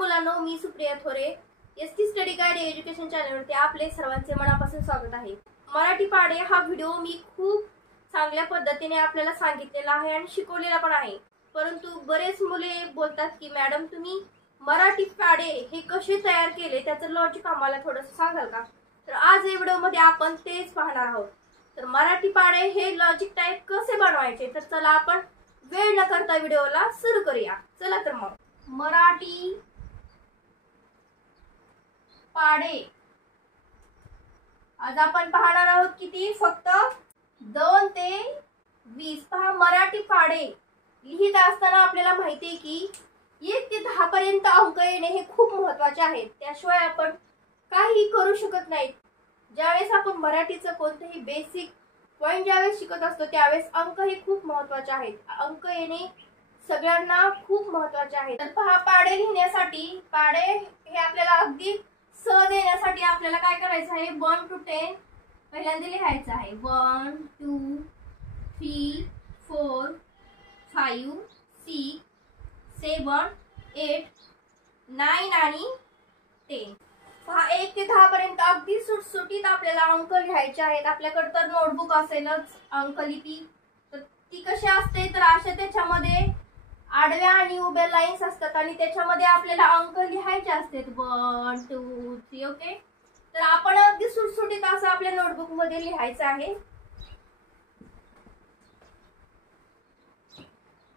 मुलांनो, मी सुप्रिया थोरे ST study guide education चॅनलवरती आपले सर्वांचे मनापासून स्वागत आहे। मराठी पाढे हा व्हिडिओ मी खूप चांगल्या पद्धतीने आपल्याला सांगितलेला आहे आणि शिकवलेला पण आहे, परंतु बरेच मुले बोलतात की मॅडम तुम्ही मराठी पाढे हे कसे तयार केले, त्याचं लॉजिक आम्हाला थोडंसं सांगाल का? तर आज या व्हिडिओमध्ये आपण तेच पाहणार आहोत। तर मराठी पाढे हे लॉजिक टाइप कसे बनवायचे, तर चला आपण वेळ न करता व्हिडिओला सुरू करूया। चला तर मग मराठी पाढे आज आपण पाहणार आहोत किती, फक्त 2 ते 20। पहा, मराठी पाढे लिहित असताना आपल्याला माहिती आहे की 1 ते 10 पर्यंत अंक येणे हे खूप महत्त्वाचे आहेत, त्याशिवाय आपण काही करू शकत नाही। ज्यावेळेस आपण मराठीचं कोणतेही बेसिक पॉइंट ज्यावेळेस शिकत असतो त्यावेळेस अंक हे खूप महत्त्वाचे आहेत। अंक येणे सगळ्यांना खूप महत्त्वाचे आहे। तर पहा, पाढे लिहिण्यासाठी पाढे हे आपल्याला अगदी सहज येण्यासाठी आपल्याला काय करायचं आहे, 1 to 10 पहिल्यांदा लिहायचं आहे। 1 2 3 4 5 6 7 8 9 आणि 10। पहा, 1 ते 10 पर्यंत अगदी सुटसुटीत आपल्याला अंक लिहायचे आहेत। आपल्याकडे तर नोटबुक असेलच अंकलिपी, तर ती कशी असते, तर अशा त्याच्यामध्ये आडव्या आणि उभ्या लाईन्स असतात आणि त्याच्यामध्ये आपल्याला अंक लिहायचे असतात 1 2 3। ओके, तर आपण अगदी सुटसुटीत असं आपल्या नोटबुक मध्ये लिहायचं आहे।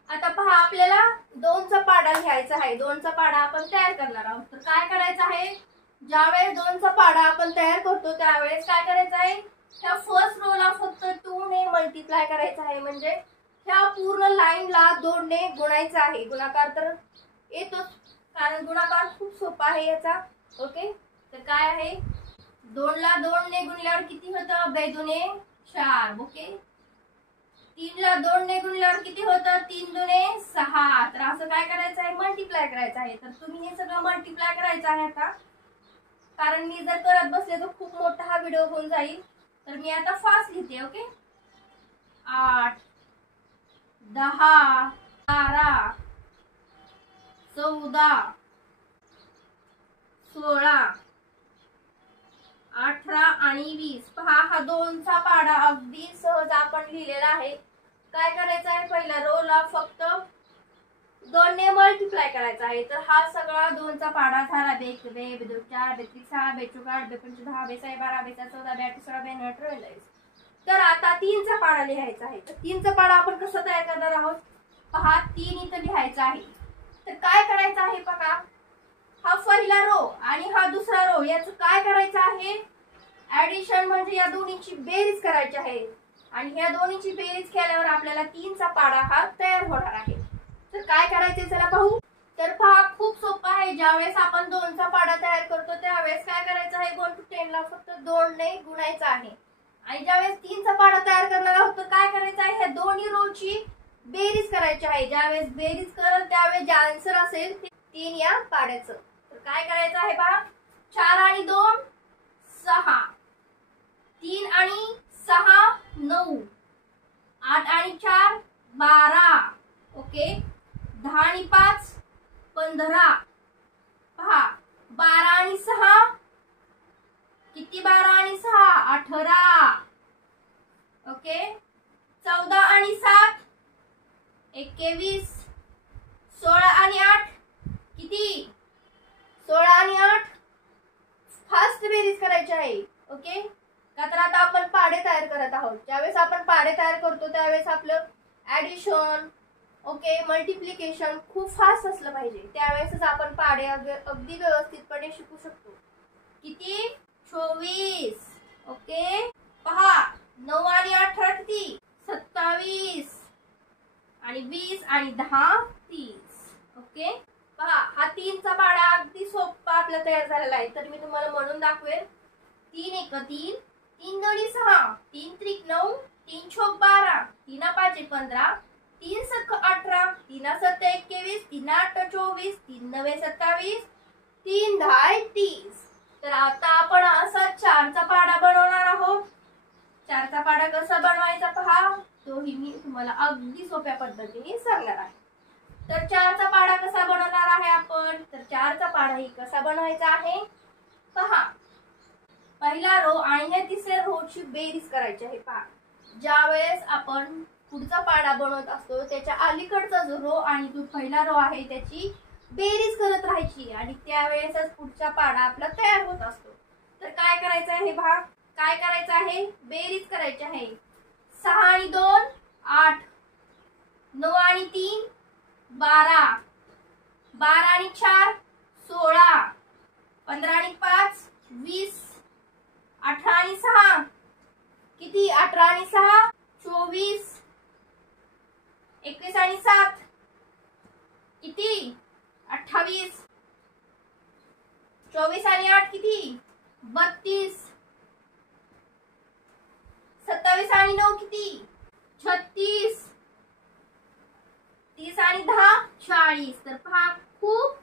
आता पहा, आपल्याला 2 चा पाढा लिहायचा आहे। 2 चा पाढा आपण तयार करणार आहोत। तर काय करायचं आहे, ज्यावेळेस 2 चा पाढा आपण तयार करतो त्यावेळेस काय करायचं आहे, ह्या फर्स्ट रो ला फक्त 2 ने मल्टिप्लाय करायचं आहे, म्हणजे ह्या पूर्ण लाईनला 2 ने गुणायचं आहे। गुणाकार तर येतोच, कारण गुणाकार खूप सोपा आहे याचा। ओके, तर काय आहे, 2 ला 2 ने गुणल्यावर किती होतं, 2 दुने 4। ओके, 3 ला 2 ने गुणल्यावर किती होतं, 3 दुने 6। तर असं काय करायचं आहे, मल्टिप्लाय करायचं आहे। तर तुम्ही हे सगळं मल्टिप्लाय करायचं आहे आता, कारण मी जर करत बसले तर खूप मोठा हा व्हिडिओ होऊन जाईल। तर मी आता फास्ट लिहिते। ओके, 8 10 12 14 16 18 आणि 20। पहा, हा 2 चा पाढा अगदी सहज आपण लिहिलेला आहे। काय करायचं आहे, पहिल्या रो ला फक्त 2 ने मल्टिप्लाय करायचा आहे। तर हा सगळा 2 चा पाढा झाला। 1 2 2 4 2 6 2 4 2 5 10 2 12 2 14 2 16 2 18 19। तर आता 3 चा पाढा लिहायचा आहे। तर 3 चा पाढा आपण कसं तयार करणार आहोत, पहा 3 इथं लिहायचा आहे। तर काय करायचं आहे, बघा, हा पहिला रो आणि हा दुसरा रो याचं काय करायचं आहे, ऍडिशन, म्हणजे या दोन्हीची बेरीज करायची आहे। आणि ह्या दोन्हीची बेरीज केल्यावर आपल्याला 3 चा पाढा हा तयार होणार आहे। तर काय करायचे, चला पाहू। तर पहा, खूप सोपं आहे। ज्यावेळेस आपण 2 चा पाढा तयार करतो त्यावेळेस काय करायचं आहे, 1 to 10 ला फक्त 2 ने गुणायचं आहे। आणि ज्यावेळेस 3 चा पाढा तयार करणार आहोत तर काय करायचं आहे, ह्या दोन्ही रो ची बेरीज करायची आहे। ज्यावेळेस बेरीज करल त्यावेळेस जे आन्सर असेल ते 3 या पाढ्याचं। तर काय करायचं आहे, पहा, 4 आणि 2 6, 3 आणि 6 9, 8 आणि 4 12। ओके, 10 आणि 5 15। पहा, 12 आणि 6 किती, 12 आणि 6 18। ओके, 14 आणि 7 21। 16 आणि 8 किती, 16 आणि 8। फास्ट बेरीज करायची आहे। ओके, का तर आता आपण पाढे तयार करत आहोत। ज्यावेळेस आपण पाढे तयार करतो त्यावेळेस आपलं ऍडिशन, ओके, मल्टिप्लिकेशन खूप फास्ट असलं पाहिजे, त्यावेळेसच आपण पाढे अगदी व्यवस्थितपणे शिकू शकतो। किती, 24। ओके, पहा, 9 आणि 18 किती, 27 आणि 20 आणि 10 30। ओके, पहा, हा 3 चा पाढा अगदी सोपा आपला तयार झालेला आहे। तर मी तुम्हाला म्हणून दाखवेल। 3 1 3 3 2 6 3 3 9 3 4 12 3 5 15 3 7 18 3 7 21 3 8 24 3 9 27 3 10 30। तर आता आपण असा 4 चा पाढा बनवणार आहोत। 4 चा पाढा कसा बनवायचा पहा, तोही मी तुम्हाला अगदी सोप्या पद्धतीने सांगणार आहे। तर 4 चा पाढा कसा बनवणार आहे आपण, तर 4 4चा पाढाही कसा बनवायचा आहे पहा. पहिला रो आणि या तिसऱ्या रोची बेरीज करायची आहे पहा. ज्या वेळेस आपण पुढचा पाढा बनवत असतो त्याच्या अलीकडचा जो रो आणि जो पहिला रो आहे त्याची बेरीज करत राहायची आणि त्यावेळेसच पुढचा पाढा आपला तयार होत असतो. तर काय करायचं आहे पहा, काय करायचं आहे, बेरीज करायची आहे. 6 आणि 2 8, 9 आणि 3 12, 12 आणि 4 16, 15 आणि 5 20, 18 आणि 6 किती, 18 आणि 6 24, 21 आणि 7 किती 28, 24 आणि 8 किती 32, 27 आणि 9 किती 36, 30 आणि 10 40. तर पहा खूप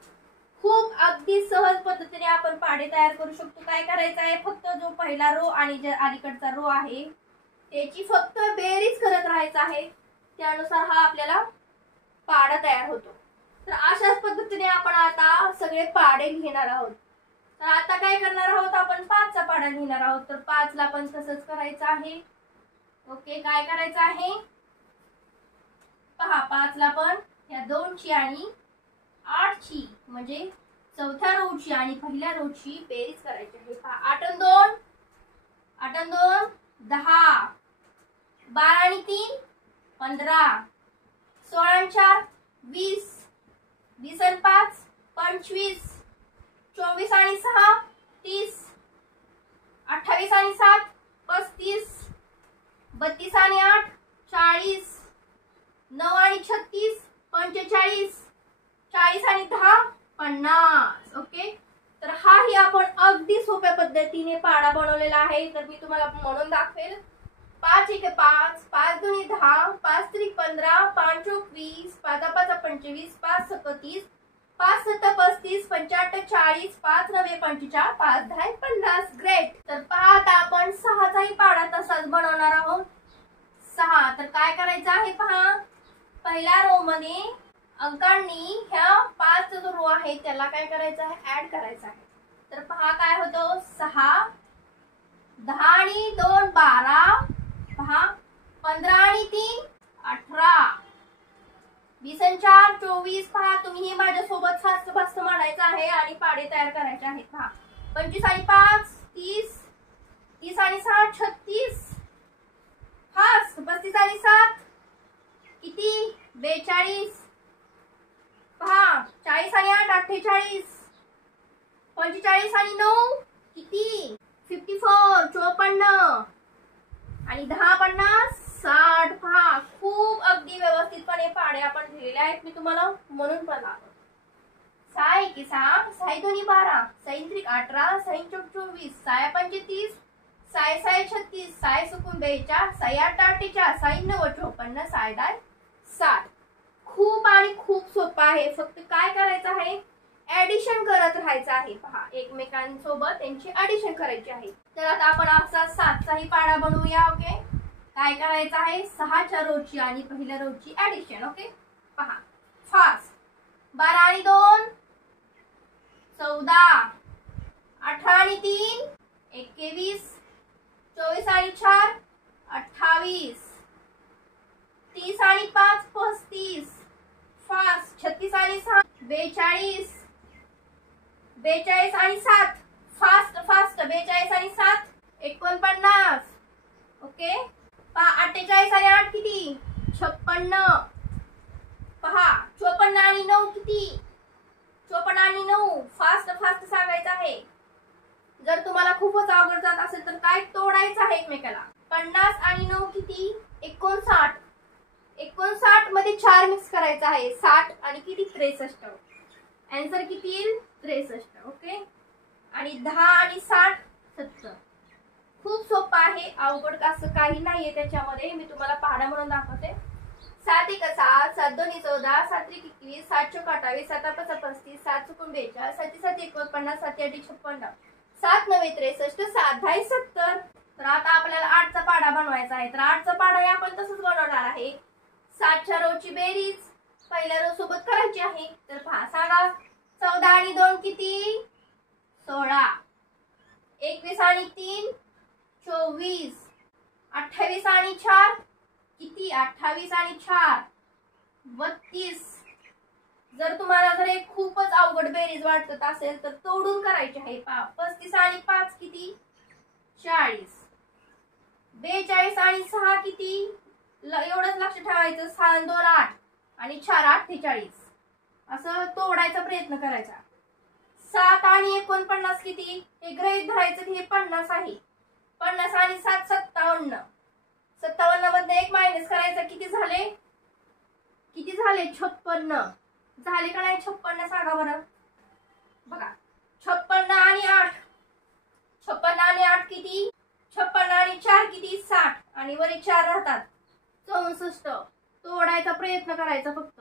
खूप अगदी सहज पद्धतीने आपण पाढे तयार करू शकतो. काय करायचं आहे, फक्त जो पहिला रो आणि जो अलीकडचा रो आहे त्याची फक्त बेरीज करत राहायचं आहे. त्यानुसार हा आपल्याला पाढा तयार होतो. तर अशाच पद्धतीने आपण आता सगळे पाढे लिहिणार आहोत. तर आता काय करणार आहोत, आपण 5चा पाढा लिहिणार आहोत. तर 5ला पण तसंच करायचं आहे. ओके, काय करायचं आहे पहा, 5ला पण या 2ची आणि 8ची म्हणजे चौथ्या रोची आणि पहिल्या रोची बेरीज करायची आहे. पहा 8 आणि 2 8 आणि 2 10, 12 आणि 3 15, 16 आणि 4 20, 20 आणि 5 25, 24 आणि 6 30, 28 आणि 7 35, 32 आणि 8 40, 9 आणि 36 45, 40 आणि 10 50. ओके, तर हाही आपण अगदी सोप्या पद्धतीने पाढा बनवलेला आहे. तर मी तुम्हाला म्हणून दाखवेल. 5 1 5, 5 2 10, 5 3 15, 5 चौक 20, 5 5 25, 5 6 30, 5 7 35, 85 40, 5 9 45, 5 10 50. ग्रेट. तर पहा आता आपण 6चाही पाढा तसाच बनवणार आहोत. 6 तर काय करायचं आहे पहा, पहिल्या रो मध्ये अंकांनी ह्या 5 जो रो आहे त्याला काय करायचं आहे, ऍड करायचं आहे. तर पहा काय होतं, 6 10 आणि 2 12 पहा, 15 आणि 3 18, 20 आणि 4 24. पहा तुम्ही हे माझ्यासोबत फास्ट फास्ट म्हणायचं आहे आणि पाढे तयार करायचे आहेत. पहा 25 आणि 5 30, 30 आणि 6 36, फास्ट 35 आणि 7 किती 42. पहा 40 आणि 8 48, 45 आणि 9 किती 54 54 आणि 10 50 60. पहा खूप अगदी व्यवस्थितपणे पाढे आपण लिहिलेले आहेत. मी तुम्हाला म्हणून पण 6 1 6, 6 2 12, 6 3 18, 6 4 24, 6 5 30, 6 6 36, 6 सुकून 42, 6 8 48, 6 9 54, 6 10 60. खूप आणि खूप सोपं आहे. फक्त काय करायचं आहे, ऍडिशन करत राहायचं आहे. पहा एकमेकांसोबत त्यांची ऍडिशन करायची आहे. तर आता आपण असा 7चाही पाढा बनवूया. ओके, काय करायचं आहे, 6च्या रोची आणि पहिल्या रोची ऍडिशन. ओके पहा फास्ट, 12 आणि 2 14, 18 आणि 3 21, 24 आणि 4 28, 30 आणि 5 35, फास्ट 36 आणि 6 42, 42 आणि 7 फास्ट फास्ट 42 आणि 7 49. ओके पहा 48 आणि 8 किती 56. पहा 54 आणि 9 किती 54 आणि 9 फास्ट फास्ट सांगायचं आहे. जर तुम्हाला खूपच अवघड जात असेल तर काय तोडायचं आहे एकमेकाला. 50 आणि 9 किती 59. 59 मध्ये 4 मिक्स करायचा आहे. 60 आणि किती 63. आन्सर किती येईल 63. ओके आणि 10 आणि 60 70. खूप सोपं आहे, अवघड असं काही नाहीये त्याच्यामध्ये. मी तुम्हाला पाढा म्हणून दाखवते. 7 1 7, 7 2 14, 7 3 21, 7 4 28, 7 5 35, 7 चुकून 42, 7 7 49, 7 8 56, 7 9 63, 7 10 70. तर आता आपल्याला 8चा पाढा बनवायचा आहे. तर 8चा पाढा आपण तसंच बनवणार आहे. 7च्या रोची बेरीज पहिल्या रो सोबत करायची आहे. तर पहा सांगा 14 आणि आणि 2 किती? 16. 21 आणि 3 24. 28 आणि 4 किती? 28 आणि 4 32. जर तुम्हाला जर एक खूपच अवघड बेरीज वाटत असेल तर तोडून करायची आहे. 35 आणि 5 किती? 40. 42 आणि 6 किती? एवढंच लक्ष ठेवायचं. 6 आणि 2 8 आणि 4 48. असं तोडायचा प्रयत्न करायचा. 7 आणि 49 किती? हे गृहीत धरायचं की हे 50 आहे. 50 आणि 7 57. 57 मधनं एक मायनस करायचं. किती झाले? किती झाले? 56. झाले का नाही 56? सांगा बरं. बघा 56 आणि 8. 56 आणि 8 किती? 56 आणि 4 किती? 60. आणि वरी 4 राहतात 64. तोडायचा प्रयत्न करायचा फक्त.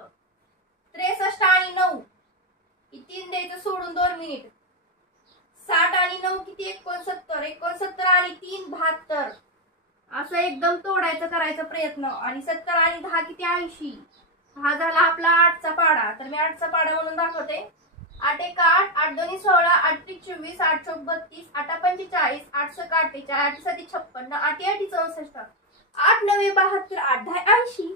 63 आणि 9 ही 3 द्यायचं सोडून 2 मिनिट. 60 आणि 9 किती? 69. 69 आणि 3 72. असं एकदम तोडायचं करायचा प्रयत्न. आणि 70 आणि 10 किती? 80. हा झाला आपला 8चा पाढा. तर मी 8चा पाढा म्हणून दाखवते. 8 1 8 8 2 16 8 3 24 8 4 32 8 5 45 8 6 48 8 7 56 8 8 64 8 9 72 8 10 80.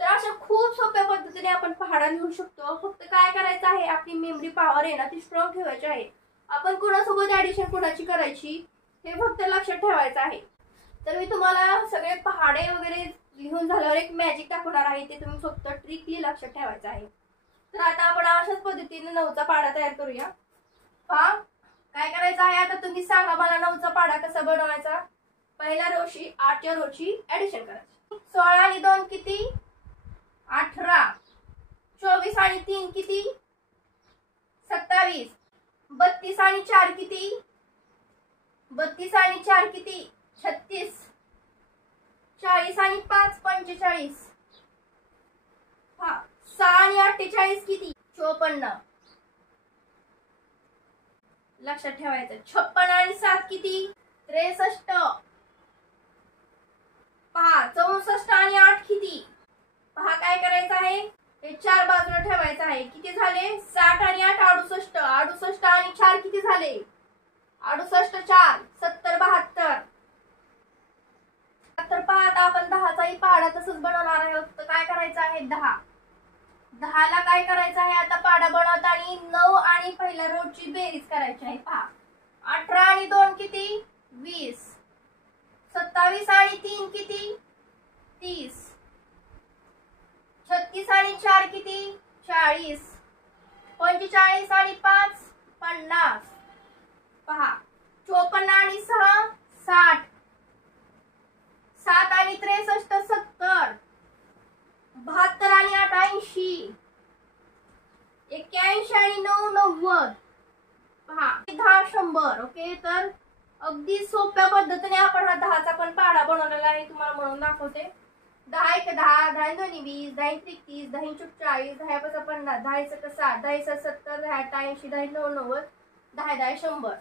तर अशा खूप सोप्या पद्धतीने आपण पहाडा लिहू शकतो. फक्त काय करायचं आहे, आपली मेमरी पॉवर आहे ना ती स्ट्रॉंग ठेवायची आहे. आपण कुणासोबत ऍडिशन कुणाची करायची हे फक्त लक्षात ठेवायचं आहे. तर मी तुम्हाला सगळे पहाडे वगैरे लिहून झाल्यावर एक मॅजिक दाखवणार आहे. ते तुम्ही फक्त ट्रिकली लक्षात ठेवायचं आहे. तर आता आपण अशाच पद्धतीने 9चा पाढा तयार करूया. पहा काय करायचं आहे. आता तुम्ही सांगा मला 9चा पाढा कसा बनवायचा. पहिल्या रोशी 8च्या रोशी ऍडिशन करायची. 16 आणि 2 किती? 18. 24 आणि 3 किती? 27. 32 आणि 4 किती? 32 आणि 4 किती? 36. 40 आणि 5 45. हा 6 आणि 48 किती? 54. लक्षात ठेवायचं. 56 आणि 7 किती? 63. पहा 64 आणि 8 किती? पहा काय करायचं आहे. हे 4 बाजूला ठेवायचं आहे. किती झाले? 60 आणि 8 68. 68 आणि 4 किती झाले? 68 4 70 72. तर पहा आता आपण 10चाही पाढा तसंच बनवणार आहोत. तर काय करायचं आहे. 10 ला काय करायचं आहे. आता पाढा बनवताना 9 आणि पहिल्या रोची बेरीज करायची आहे. पहा 18 आणि 2 किती? 20. 27 आणि 3 किती? 30. 36 आणि 4 किती? 40. 45 आणि 5 50. पहा 54 आणि 6 60. 7 आणि 63 70. 72 आणि 8 80. 81 आणि 9 90. पहा 10 100. ओके. तर अगदी सोप्या पद्धतीने आपण हा 10चा पण पाढा बनवलेला आहे. तुम्हाला म्हणून दाखवते. 10 1 10 10 2 20 10 30 10 40 10 5 50 10 6 60 10 7 70 10 80 10 9 90 10 10 100.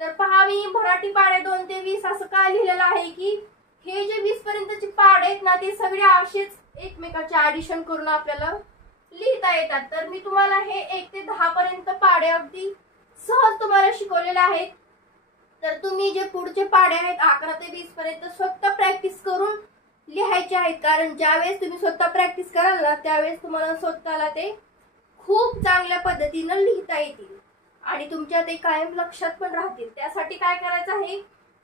तर पहा मी मराठी पाढे 2 ते 20 असं काय लिहिलेलं आहे की हे जे 20 पर्यंतचे पाढे आहेत ना ते सगळे असेच एकमेकाचे ऍडिशन करून आपल्याला लिहिता येतात. तर मी तुम्हाला हे 1 ते 10 पर्यंत पाढे अगदी सहज तुम्हाला शिकवलेले आहेत. तर तुम्ही जे पुढचे पाढे आहेत 11 ते 20 पर्यंत स्वतः प्रॅक्टिस करून लिहायचे आहेत. कारण ज्यावेळेस तुम्ही स्वतः प्रॅक्टिस कराल ना त्यावेळेस तुम्हाला स्वतःला ते खूप चांगल्या पद्धतीने लिहिता येतील आणि तुमच्या ते कायम लक्षात पण राहतील. त्यासाठी काय करायचं आहे.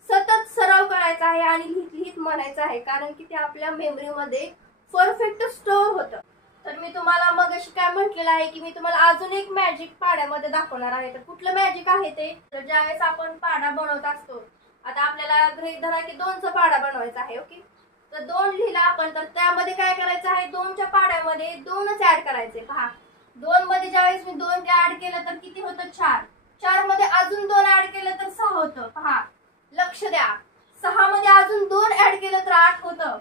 सतत सराव करायचा आहे आणि लिहित म्हणायचं आहे. कारण की ते आपल्या मेमरीमध्ये परफेक्ट स्टोअर होतं. तर मी तुम्हाला मग अशी काय म्हटलेलं आहे की मी तुम्हाला अजून एक मॅजिक पाढ्यामध्ये दाखवणार आहे. तर कुठलं मॅजिक आहे ते. तर ज्यावेळेस आपण पाढा बनवत असतो. आता आपल्याला गृहीत धरा की 2चा पाढा बनवायचा आहे. ओके. तर 2 लिहिला आपण. तर त्यामध्ये काय करायचं आहे. 2च्या पाढ्यामध्ये 2च ऍड करायचे. पहा 2 मध्ये ज्यावेळेस मी 2 ऍड केलं तर किती होतं? 4. 4 मध्ये अजून 2 ऍड केलं तर 6 होतं. पहा लक्ष द्या. 6 मध्ये अजून 2 ऍड केलं तर 8 होतं.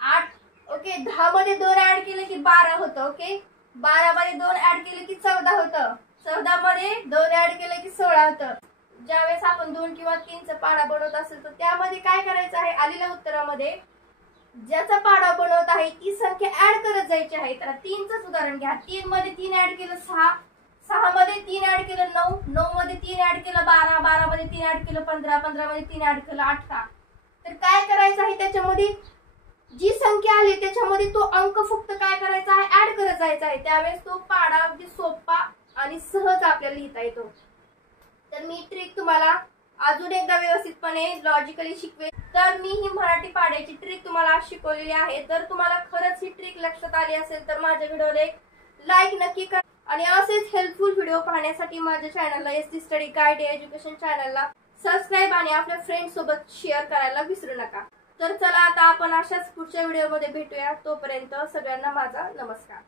8. ओके. 10 मध्ये 2 ऍड केलं की 12 होतं. ओके. 12 मध्ये 2 ऍड केलं की 14 होतं. 14 मध्ये 2 ऍड केलं की 16 होतं. ज्यावेळेस आपण 2 किंवा 3चा पाढा बनवत असेल तर त्यामध्ये काय करायचं आहे. आलेल्या उत्तरामध्ये ज्याचा पाढा बनवत आहे ती संख्या ऍड करत जायची आहे. तर 3चंच उदाहरण घ्या. 3 मध्ये 3 ऍड केलं 6. 6 मध्ये 3 ऍड केलं 9, 9 मध्ये 3 ऍड केलं 12, 12 मध्ये 3 ऍड केलं 15, 15 मध्ये 3 ऍड केलं 18. तर काय करायचं आहे, त्याच्यामध्ये जी संख्या आली त्याच्यामध्ये तो अंक फक्त काय करायचा आहे, ऍड करत जायचा आहे. त्यावेळेस तो पाढा अगदी सोपा आणि सहज आपल्याला लिहिता येतो. तर मी ट्रिक तुम्हाला अजून एकदा व्यवस्थितपणे लॉजिकली शिकवेल. तर मी ही मराठी पाढ्याची ट्रिक तुम्हाला शिकवलेली आहे. जर तुम्हाला खरंच ही ट्रिक लक्षात आली असेल तर माझ्या व्हिडिओला एक लाईक नक्की करा आणि असेच हेल्पफुल व्हिडिओ पाहण्यासाठी माझ्या चॅनलला एसटी स्टडी गाईड एज्युकेशन चॅनलला सबस्क्राईब आणि आपल्या फ्रेंड सोबत शेअर करायला विसरू नका. तर चला आता आपण अशाच पुढच्या व्हिडिओमध्ये भेटूया. तोपर्यंत सगळ्यांना माझा नमस्कार.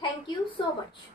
Thank you so much.